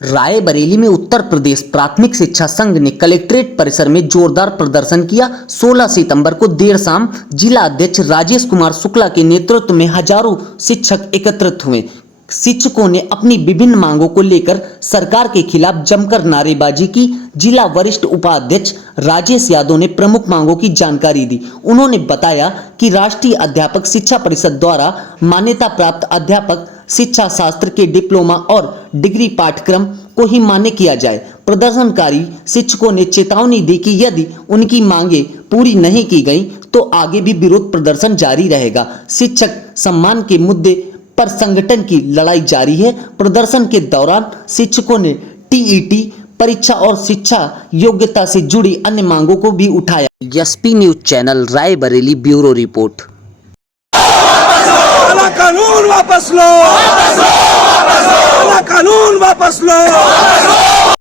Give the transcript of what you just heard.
रायबरेली में उत्तर प्रदेश प्राथमिक शिक्षा संघ ने कलेक्ट्रेट परिसर में जोरदार प्रदर्शन किया। 16 सितंबर को देर शाम जिला अध्यक्ष राजेश कुमार शुक्ला के नेतृत्व में हजारों शिक्षक एकत्रित हुए। शिक्षकों ने अपनी विभिन्न मांगों को लेकर सरकार के खिलाफ जमकर नारेबाजी की। जिला वरिष्ठ उपाध्यक्ष राजेश यादव ने प्रमुख मांगों की जानकारी दी। उन्होंने बताया कि राष्ट्रीय अध्यापक शिक्षा परिषद द्वारा मान्यता प्राप्त अध्यापक शिक्षा शास्त्र के डिप्लोमा और डिग्री पाठ्यक्रम को ही मान्य किया जाए। प्रदर्शनकारी शिक्षकों ने चेतावनी दी कि यदि उनकी मांगे पूरी नहीं की गई तो आगे भी विरोध प्रदर्शन जारी रहेगा। शिक्षक सम्मान के मुद्दे पर संगठन की लड़ाई जारी है। प्रदर्शन के दौरान शिक्षकों ने टीईटी परीक्षा और शिक्षा योग्यता से जुड़ी अन्य मांगों को भी उठाया। SP news channel Raebareli bureau report. कानून वापस लो, कानून वापस लो,